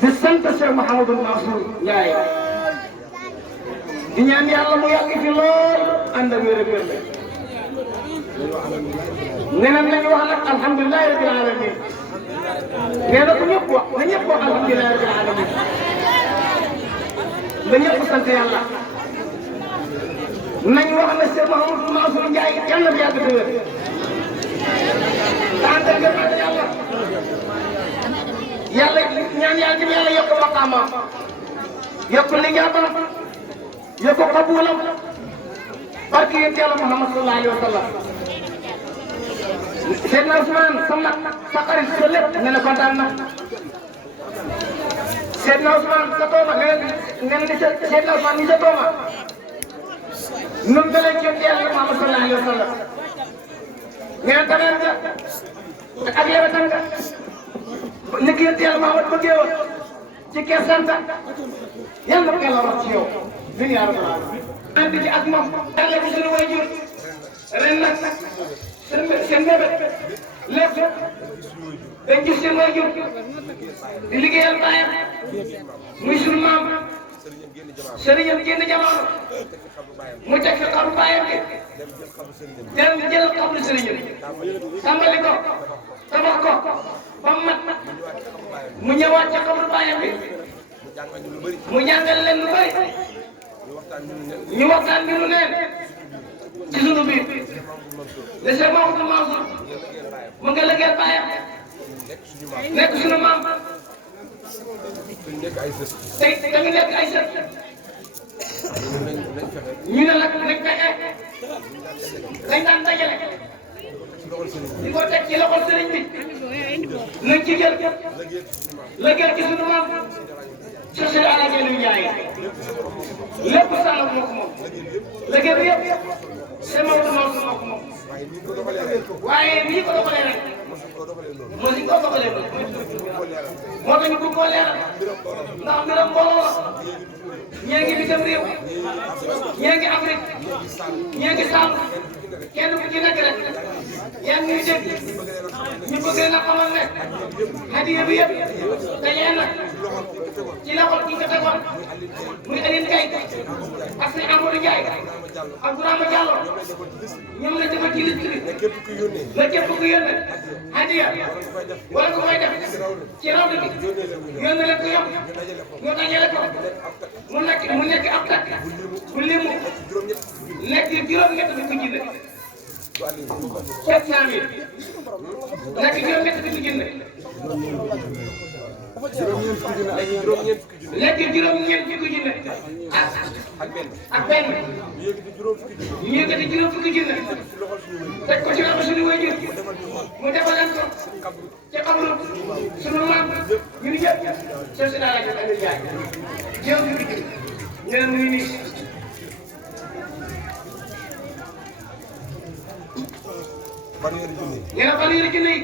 di sant Cheikh Mouhamadou Mansour Ndiaye di ñaan yàlla mu yàgg fi lool ànd ak wér ak wér nee na nañu wax nag alhamdulilah rabbil alamin nee na ko ñëpp wax na ñëpp wax alhamdulilah rabbil alamin na ñëpp sant yàlla nañu wax ne Cheikh Mouhamadou Mansour Ndiaye yàlla na yàgg fi wér te ànd ak yàlla yàlla ñaan yàlla jëm yàlla yokk maqaama yokk lijaabam yokk qabuulam barke yonent yàlla Muhammad sallallahu alayhi wa sallam Seydina Ousmane sama sa xarit sa lépp nee na kontaan na Seydina Ousmane sa tooma nee na ni sa Seydina Ousmane ni sa tooma nun dalee yonent yàlla Muhammad sallallahu alayhi wa sallam nee na tamit nga ak lewetan nga liggéeyal yàlla Muhammad bëggee woon ci keesanta yàlla na ko yàlla wax ci yow min yaa rabbal aalamiin ànd ci ak moom yàlla ko suñu waajur ren nag seen bébét lépp dañ gis seen waajur di liggéeyal baayam muy suñu maam sëriñam génn jamono mu teg fi xaru baayam bi dem jël xaru sëriñam tàmbali ko tabax ko ba mu mat mu ñëwaat ca xaru baayam bi mu jàngal leen lu bëri ñu waxtaan bi mu neen ci sunu biir le Cheikh Mouhamadou Mansour mu nga liggéeyal baayam nekk sunu maam tey dañu nekk ay sët ñu ne nag nañ fexe lañ daan dajale di ko teg ci loxol sëriñ bi nañ ci jël liggéeyal ci sunu maam Cheikh Seydi Alaaji Aliou Ndiaye lépp Sall moo ko moom liggéey bi yëpp Cheikh Mouhamadou Mansour moo ko moom waaye nii ko doxalee rek moo si ko doxalee moo tax ñu bëgg koo leeral ndax mbiram mbooloo la ñee ngi bitim réew ñee ngi Afrique ñee ngi Sall kenn ku ci nekk rek yaa ngi ñuy dégg ñu bëgg leen a xamal ne hadiya bi yëpp dañee nag ci loxol ki nga tegoon muy Aline Gaye ak sëñ Amadou Ndiaye ak Bourama Diallo ñoom la defal ci liste bi la képp ku yónnee hadiya wala ku koy def ci raw bi yónnee leen ko yomb ñu dajale ko mu nekk ab takk bu limu nekk juróom-ñett bi ko jënd 700 000 nekk juróom-ñett bi ko jënd léegi juróom-ñeent fukki junne ak benn ñu yëkkati juróom fukki junne teg ko ci loxo suñu waajur mu defal leen ko ci xabru suñu maam ñu ni jëpp Cheikh Seydi Alaaji Aliou Ndiaye juróom fukki junne ñu ne muy nii ñu ne fanweeri junne yi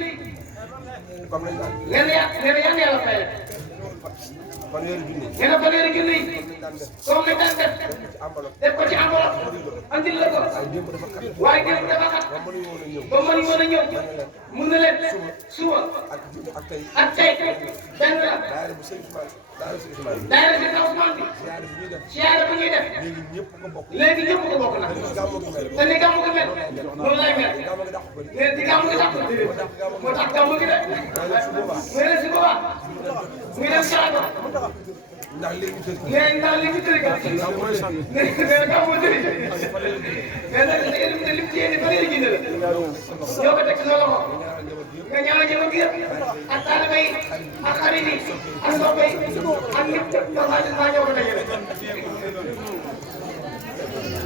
nee na yàlla fay nee na fanweeri junne yi comme nañ daan def ko ci enveloppe andil la ko waaye gën dafa xat ba mënuñ mën a ñëw mun na leen suba ak tey benn la daayira si Ousmane bi siyaare bu ñuy def léegi ñëpp ko bokk nag te ni gàmmu gi mel noonu lay mel mais di gàmmu gi tax moo tax gàmmu gi de muy leen si boobaa muy dem Sadio ndax léegi tëri ka nee na gàmmu tëri mais nag lim ci yéene fanweeri junne la ñoo ko teg sa loxo nga ñaanal jëloon gi yëpp ak taalibe yi ak xarit yi ak soppe yi ak ñëpp maa ñoo ko dajale.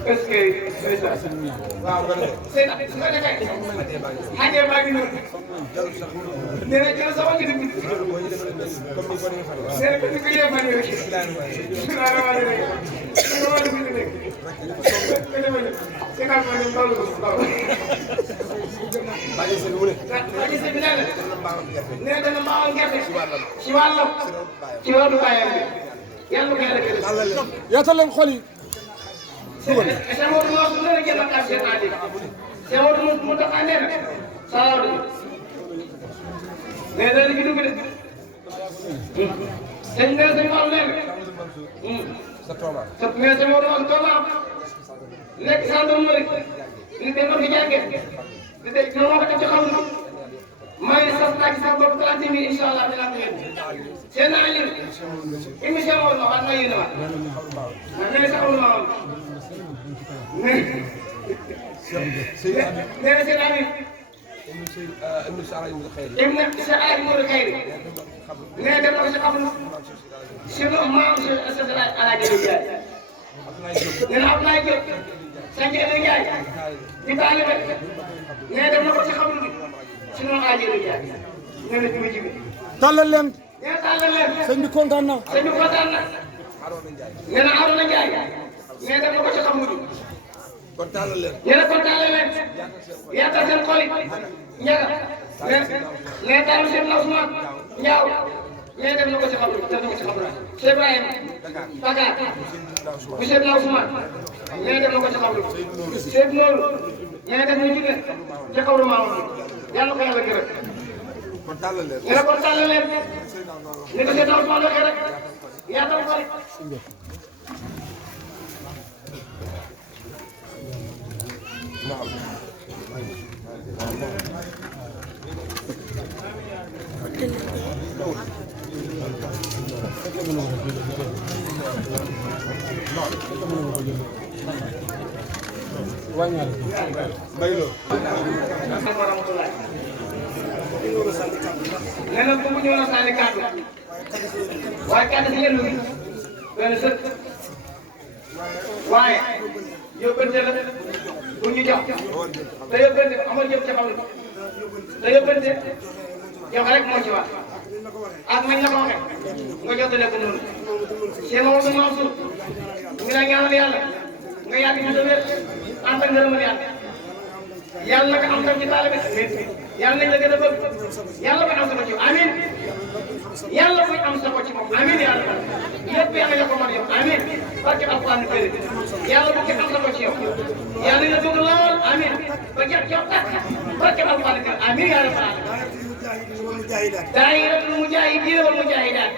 est-ce que waaw seen su ko defee xajee maa ngi noonu nee na jël sa wàllu dugub nee na comme ni ko jëlee fan yii rek nee na dana mbaaw gerte ci wàllam ci wàllu bàyyam bi yàlla ko yàlla gërëm. yaatal leen xol yi. Cheikh Mouhamadou Mansour nee na jël ak Cheikh Adi Cheikh Mouhamadou mu tax a nee na salaamaaleykum nee na li ci dugg de sëñ bi sëñ Fall nee sa tooma sa mais sa Maodo ak toomaam nekk gendarmerie li dem ak jàngee di dégg ñu wax ko ci xam na maa ngi sant naa ci sama bopp 30 000 incha allah dinaa ko yóbbu seen naa yéen émission woon na waat naa yéen a waat man nee na sax wala ma woon nee na seen ami ibnu Saara ibnu Xayri ibnu Saara ibnu Xayri nee na dem na ko si xam na si maam si Alaaji Ndiaye nee na Abdoulaye Diop sant Ndiaye di taalibe nee na dem na ko si xam na si noonu Alaaji Ndiaye nee na jiw jiw tàllal leen nee na tàllal leen sëñ bi kontaan na sëñ bi kontaan na nee na Arouna Ndiaye nee na dem na ko si xam na kon tàllal leen nee na kontaan leen yaatal seen xol yi ñaga nee taalu seen Ousmane Ndiaw nee dem na ko si xam dem na ko si xam Cheikh Ibrahima Dakar bu Cheikh Ousmane nee dem na ko si xam Cheikh Nourou nee def na jóge ca kaw maam yàlla ko yàlla gërëm kon tàllal leen nee na kontaan leen ni ko Cheikh Ousmane waxee rek yaatal xol Mbaylo nee na bu mu ñëwoon a sànni kàddu waaye kàddu si yéen benn sëkk waaye yóbbante la bu ñu jox te yóbbante amul jëm ca xam te yóbbante jox rek moo ci wax ak mañ la ko waxee nga jottale ko noonu Cheikh Mamadou Mansour ngi la ñaanal yàlla nga yàgg ci sa wér ànd ak ngërëmal yàlla nga am tam ci taalibe yàlla nañ la gën a bëgg yàlla buy am sa ko ci amiin yàlla buy am sa ko ci moom amiin yàlla lépp yàlla nga ko mën yow amiin barke alquran bëri yàlla bu am sa ko ci yow yàlla nañ la bëgg lool amiin ba jot yow barke alquran bëri amiin yàlla fa daayiratul mujaahidiin wal mujaahidaat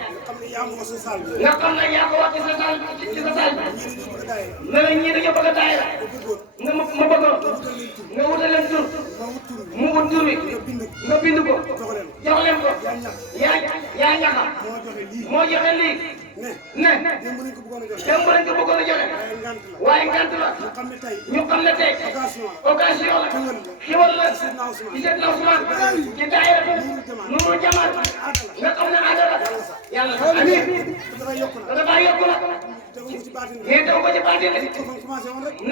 nga xam ne yaa ko wax ci sa saal ne la ñii dañoo bëgg a daayira nga ma bëggoon nga wutal leen tur mu wut tur wi nga bind ko jox leen ko yaa ñaxa moo joxe lii ne démb lañ ko bëggoon a joxe waaye ngant la ñu xam ne tey occasion la xiwal la ci Seydina Ousmane ci daayira Nuurul Jamaat nga xam ne àndala yàlla sax amiin te dafaa yokku la mais taw ko ci baatin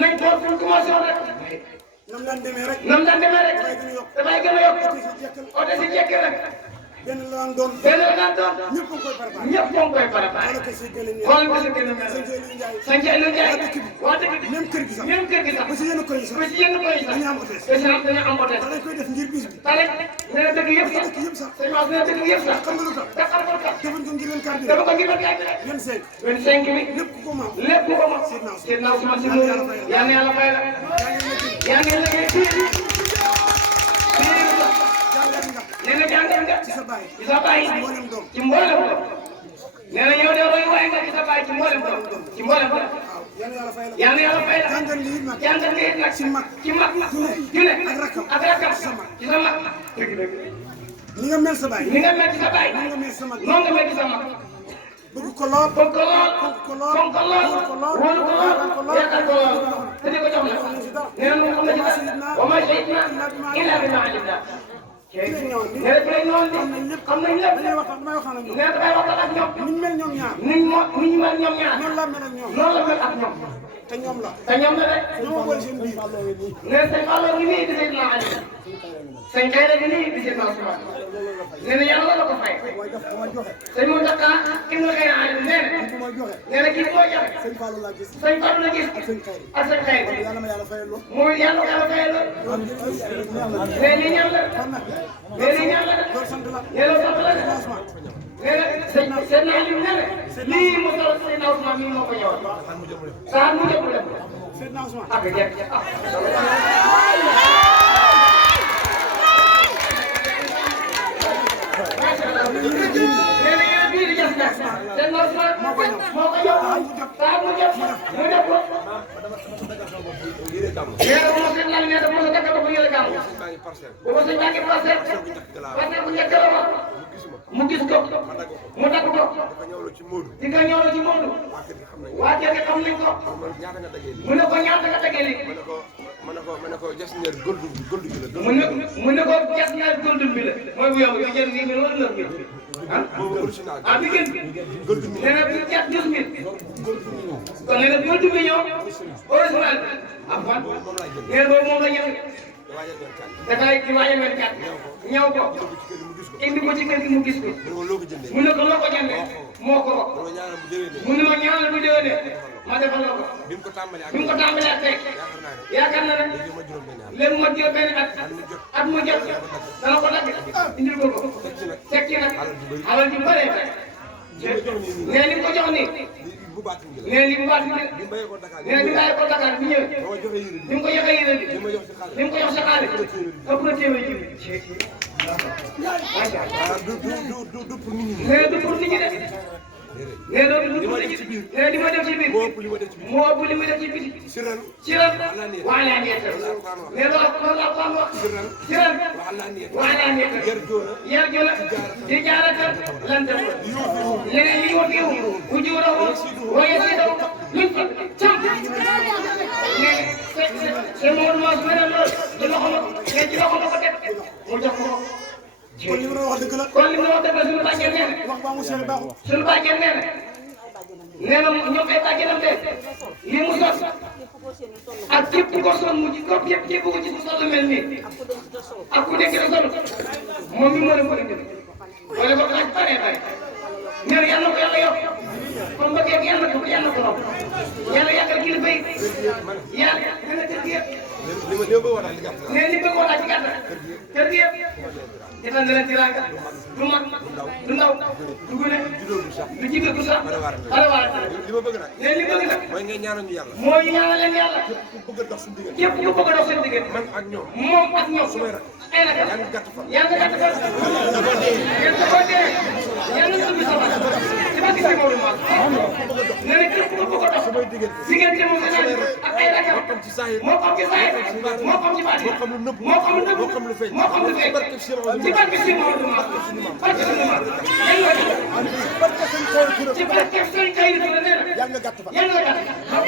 nañ ko fu ñu commencé woon rek nam daan demee rek dafay gën a yokk oto si jekk rek benn la daan doon ñëpp a ngi koy préparé xool ko si gën a mel Sëñ Aliou Ndiaye waa dëkk bi même kër gi sax ba si yenn koy sax dañu am hôtesse dañ koy def ngir bis bi tale nee na dëkk yëpp sax sëñ Mass nee na dëkk yëpp sax xam nga lu tax defal ko tax defuñ ko ngir leen carte dafa ko ngir leen carte 25 bi lépp ku ko moom Seydina Ousmane si moom yaa ngi yàlla fay la yaa ngi la nee na jàngal nga ci sa baay ci mboolem doom nee na yow de roy waay nga ci sa baay ci mboolem doom ci mboolem doom yal na yàlla fay la jàngal nga it nag ci mag june ak rakam ci sa mag ni nga mel ci sa baay noonu nga mel ci sa mag bëgg ko lool fonk ko lool wóolu ko lool yaakaar ko lool te di ko jox nag nee na moom xam na ci dara wa maa shahidnaa illaa bimaa alimnaa nee na ci lañ ñëwoon xam nañ lépp nee na dafay waxtaan ak ñoom ni ñu mel ñoom ñaar noonu la mel ak ñoom te ñoom la rek ñoo boole seen biir nee na sëñ Fallou ngi nii di Seydina Ali sëñ Kayre gi nii di Seydina Ousmane nee na yàlla la ko fay sëñ Mountakha Ibn Kayre Ali nee na kii moo joxe sëñ Fallou la gis ak sëñ Kayre mooy yàlla ko yàlla fayal la mais lii ñaan la mais lii ñaan la nee na sant la nee na sëñ Aliou nee na lii mu sol Seydina Ousmane mii moo ko ñëwal saa mu jëm dem ak jekk nee na yéen bii di seen lancement moo ko jox saa mu jot mu def ko. yére gàmm. nee na moom seen laaj nee na mos a takk ko yële gàmm. sëñ baa ngi parcelle. booba sëñ baa ngi parcelle. parce que bu njëkk la wax. mu gis ko mu dagg ko. dafa ñëwloo ci Moodu. di nga ñëw ci Moodu. waa kër gi xam nañ ko. ñaata nga dagee lii. mu ne ko ñaata nga dagee lii. ma ne ko jas ñeer goldu bi la. mu ne ko jas ñeer goldu bi la. mooy bu yow yu jël nii wala lëf bi. boobu original. bi gën goldu bi nee na bi jas 10 000. kon nee na goldu bi ñëw original bi. am fan nee na boobu moom la ñëw. dafay ci waajal 24 ñëw ko indi ko ci kër gi mu gis ko. mu ne ko loo ko jëndee moo ko ko. mu ne ma ñaanal bu déwénee ma defal la ko. bi mu ko tàmbalee ak tey yaakaar na ne léegi ma jël benn at mu jot dana ko dagg indil ko ko. teg ci nag alal ju bëree bëri. nee li mu ko jox nii. nee li mu baat bi nee li mu bàyyi ko Dakar bu ñëwee. li mu ko joxee yére bi li mu ko jox sa xaalis ëpp na téeméer ji. macha allah. du pour nit ñi. nee du pour nit ñi de. nee na du pour nit ñi. nee li ma def ci biir. moo ëpp li ma def ci biti. ci ren waa laa ñeetal. nee loolu la ko wax. ci ren waa laa ñeetal. yar jola di jaarata lan dem. leneen li ñu wax yow. bu juura ko waaye si daw luñ ko càmm. mais c'est Maodo Maodo su mel ne loolu ci loxo la mais ci loxo la ko teg mu jox ko. kon li ma doon wax dëgg la. kon li ma doon wax dëgg la suñu bàjjen nee na. wax ba mu seetlu baaxul. suñu bàjjen nee na. nee na ñoom ay bàjjenam de li mu sos ak képp ko sol mu ci képp képp ko ci sol lu mel nii ak ku nekk na sol moom mi mën a mën a gën wala boog laaj bare bare. nee na yal na ko yàlla yokk comme ba keeg yal na ko nopp yàlla yàggal kilifa yi yàlla dana kër gi yëpp. nee li bëgg wax ci gàttal kër gi yëpp defal na leen tiraanga du mag du ndaw du gune du jigéen du sax xale waa li ma bëgg nag. nee li bëgg nag mooy ngeen ñaanal ñu yàlla. mooy ñaanal leen yàlla képp ku bëgg a dox suñu diggante. képp ku bëgg a dox seen diggante man ak ñoom. moom ak ñoom su may rak. ay naka yaa ngi gàtt fan. yaa ngi gàtt fan. ngeen ko ko dee yaa ngi tudd sama ci ba gisee Maodo Mbacké. nee na képp ku bëgg a dox diggante moom ak ay rakam moo xam ci saahir moo xam ci baati moo xam lu nëbb moo xam lu feeñ ci barke si Maodo Mbacké barke si Maodo ci barke sëñ Kayri Touré nee na yàlla nga gàtt fa. yàlla nga gàtt fan.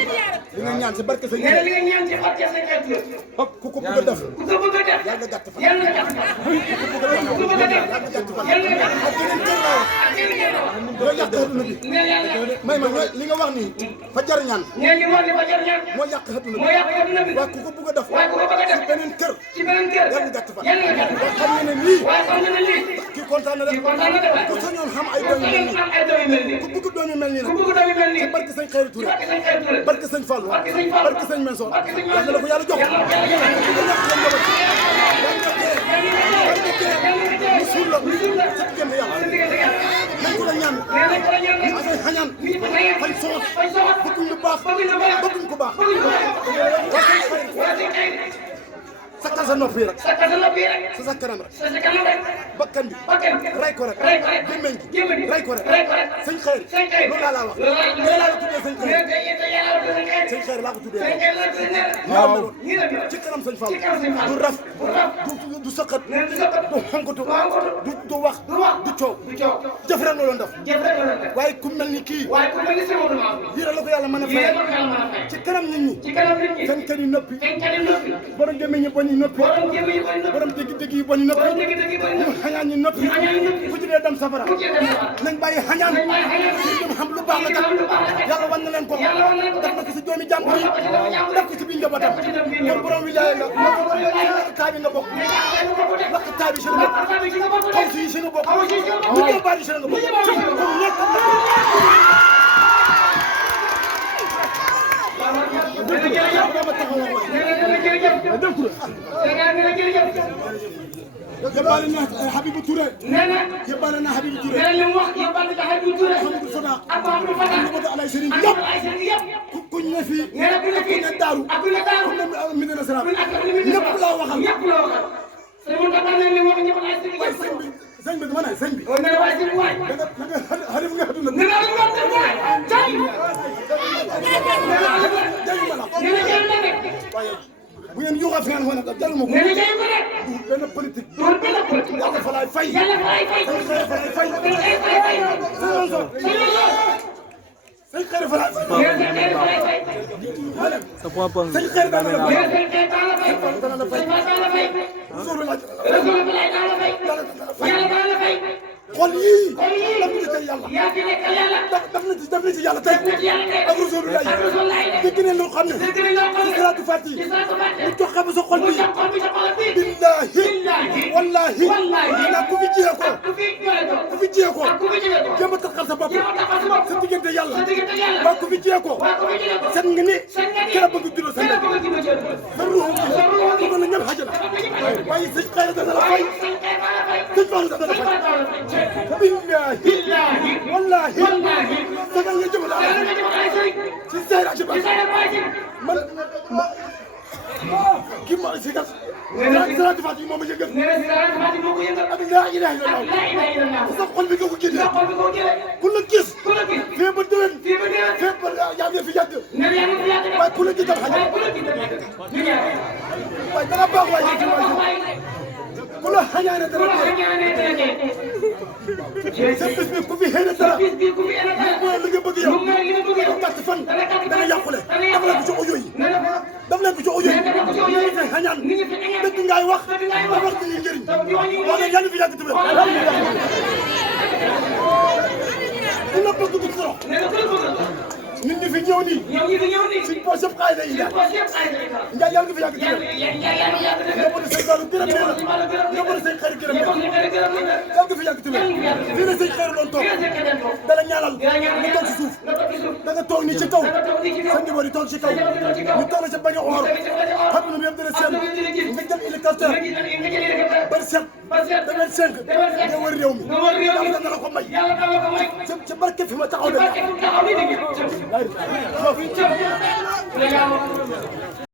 li nga ñaan si barke sëñ nee na li nga ñaan ci barke sëñ Kayri Touré ku ko bëgg a def. ku ko bëgg a def yàlla nga gàtt fa. yàlla nga gàtt fan. ku ko bëgg a def yàlla nga gàtt fan. ak keneen kenn la wax. doo yàq adduna bi. nee yàlla may ma li nga wax nii fa jar ñaan. nee li war ni ba jar ñaan moo yàq adduna bi. moo yàq adduna bi. waaye ku ko bëgg a def. waaye ku ko bëgg a def beneen kër. ci beneen kër yàlla nga gàtt fa. yàlla nga gàtt fan. xam nga ne lii. waaye xam nga ne lii kii kontaan na de. kii kontaan na de waay. ku sañoon xam ay doom yu mel nii. am ay doom yu mel nii. ku bëgg doom yu mel nii ku nag. bëgg doom yu mel nii. barke sëñ Kayri Touré. barke sëñ Kayri Touré. barke sëñ Fallou. barke sëñ Fallou. barke sëñ Mansour. barke sëñ yàlla na ko yàlla jox. yàlla na ko yàlla jox. mu suul la sa diggante yàlla. nañ ko la ñaan. nee nañ ko la ñaan rek. affaire xañaan. nit ñi fa xëyee. fañ soxot. fañ soxot. bëgguñ lu baax. bëgguñ lu baax. bëgguñ ko baax. bëgguñ ko baax. waa sëñ Kayri. waa sëñ Kayri. sakkal sa nopp yi rek. sa kasa noppi rek. sa kanam rek. sa kanam rek. bakkan bi. bakkan ray ko rek. ray ko rek. gémmeñ gi. gémmeñ gi. ray ko rek. ray ko rek. sëñ Kayri. sëñ Kayri. loolu laa wax. loolu laa nee naa la tuddee sëñ Kayri. yàlla la tuddee sëñ Kayri. sëñ Kayri laa ko tuddee. sëñ Kayri la tuddee nee na. waaw nii la ci kanam sëñ Fall. ci kanam sëñ Fall. du raf. du raf. du sëqat. nee na du sëqat. du xonkutu. du xonkutu. du wax. du wax. du coow. du coow. jëf rek la doon def. jëf rek la doon def. waaye ku mel ni kii. waaye ku mel ni si Maodo Mbacké. lii la ko yàlla mën a yéen fay. a ko yàlla mën a fay. ci kanam nit ñi. ci kanam nit ñi. seen kër yi noppi. sëñ Kayri noppi. borom gémmiñ ñi bon yi noppi. borom jëmm yi bëri na. borom dëgg-dëgg yi bon yi noppi. borom dëgg-dëgg yi bëri na. ñu xañaan ñi noppi. xañaan ñi noppi. ku ci dee dem safara. ku ci dem safara. nañ bàyyi xañaan. nañ bàyyi xañaan. ñu dem xam lu baax la kat. yàlla wan na leen ko. yàlla wan na leen ko. def na ko si doomi jàmbur yi. def ko ci doomi jàmbur yi. def ko ci biir njabootam. def ko ci biir kon njabootam. borom wilaaya nga. lakk taa bi nga bokk. lakk taa bi si nga bokk. xaw si yi si nga bokk. lu ñëw baal yi si nga bokk. kon nekk yóbbaale na Habibou Touré. nee na. yóbbaale na Habibou Touré. nee na li mu wax yóbbaale na Habibou Touré. Amadou Fada. ak Amadou Fada. Amadou Alaye Serigne ak yëpp. ay sëriñ yëpp. kuñ ne fii. nee na ku ne fii. ku ne Daaru. ak ku ne Daaru. ku ne Médina Salaam. ñëpp ñëpp laa waxal. ñëpp la waxal. sëñ bi dafa ne li wax ñëpp ay sëriñ waaye yëpp. sëñ bi dama ne sëñ bi. nee na waaye sëriñ waay. da nga xarit nga bu ngeen yuuxal fi ngeen wane ko jarul ma ko. nee na jaay ko rek. du benn politique. du benn politique. yàlla fa laay fay. yàlla fa laay fay. sëñ xëy fa laay fay. sëñ xëy fa laay fay. nee na sëñ xëy fa laay fay. sa papa sëñ xëy dana la fay. nee na sëñ xëy dana la fay. sëñ Ba dana la fay. Rasulullah dana la fay. yàlla dana la fay. xol yii. xol yii. daf na ci tey yàlla. yaa fi nekkal yàlla. daf na ci yàlla tey. daf na ci yàlla tey. ak Rasulullah ak Rasulullah yi. dégg ne loo xam ne. dégg nañ loo xam ne. ci salaatu fàtti. ci salaatu fàtti. mu jox xam sa xol mu bi. jox xol bi sa xol bi. billahi. billahi. wallahi. wallahi. ndax ku fi jiyee ko. ku fi jiyee ko. ku fi jiyee ko. ak ku fi jiyee ko. jéem a taxal sa bopp. jéem a taxal sa bopp. sa diggante yàlla. sa diggante yàlla. waa ku fi jiyee ko. waa ku fi jiyee ko. set nga ni. set nga ni. kenn bëgg juddoo sa kenn ndey. bëgg juddoo sa ndey. sa ruuxu gi. sa ruuxu gi. bëgg na ñëpp xajal. waaye sëñ xëy dana la fay. waaye sëñ xëy dana la fay. sëñ Fallou dana la sëñ fay. Ba dana la fay. billahi. billahi. wallahi. wallahi. sagal nga jëmal yàlla nga jëm ay sëriñ. ci sayr ak ci ci baax. sa def waajib. kii maa ngi si gas. nee na si salaatu fàtti moom a yëgal. nee na si salaatu fàtti moo ko yëngal. ak laa ilaha illallah. ak laa ilaha illallah. sa xol bi nga ko génnee. sa xol bi koo jëlee. ku la gis. ku la gis. fee ba déwén. fii ba déwén. fee ba yaa ngi fi yàgg. nee na yaa ngi fi yàgg de. waaye ku la gis tam xajal. waaye ku la gis tam xajal. ñu ñëw. waaye dana baax waaye waaye dama ko waay. ku la xañaane ku dara la dee. xañaane dara dee. sa bis bi ku fi xëy na dara. bis bi ku fi ene dara. mooy li nga bëgg yow. lu nga li nga bëgg yow. gàtt fan. dana gàtt fan. dana yàqule. dana daf leen yàqule. ko ci audio yi. nee na ko. daf leen ko ci audio yi. nee na ko ci audio yi. nit ñi xañaan. nit ñi fi xañaan. dëgg ngay wax. dëgg ngay te wax. wax dëgg njëriñ. te di wax ñu wax dëgg yàlla fi yàgg tamit. dina bëgg du trop. nee na ku la bëgg. nit ñi fi ñëw nii. ñoom ñi fi ñëw nii. suñ poche yëpp xaay day indaale. poche yëpp ay day daal. Ndiaye yàlla nga fi yàgg yaa tamit. ngi yàgg de. ñoo bëgg sëñ Fallou gërëm nee na. ñoo bëgg sëñ xarit gërëm nee na. yàlla nga fi yàgg tamit. fii la sëñ xarit doon toog. dala ñaanal. nga toog ci suuf. da nga toog nii ci kaw. sa njaboot yi toog ci kaw. ñu toog ca bañ a oor. xam nga yëpp dana seen. nga jël hélicoptère. bari set. demel 5. nga wër réew mi. yàlla dana la ko may. ca barke fi ma taxaw de.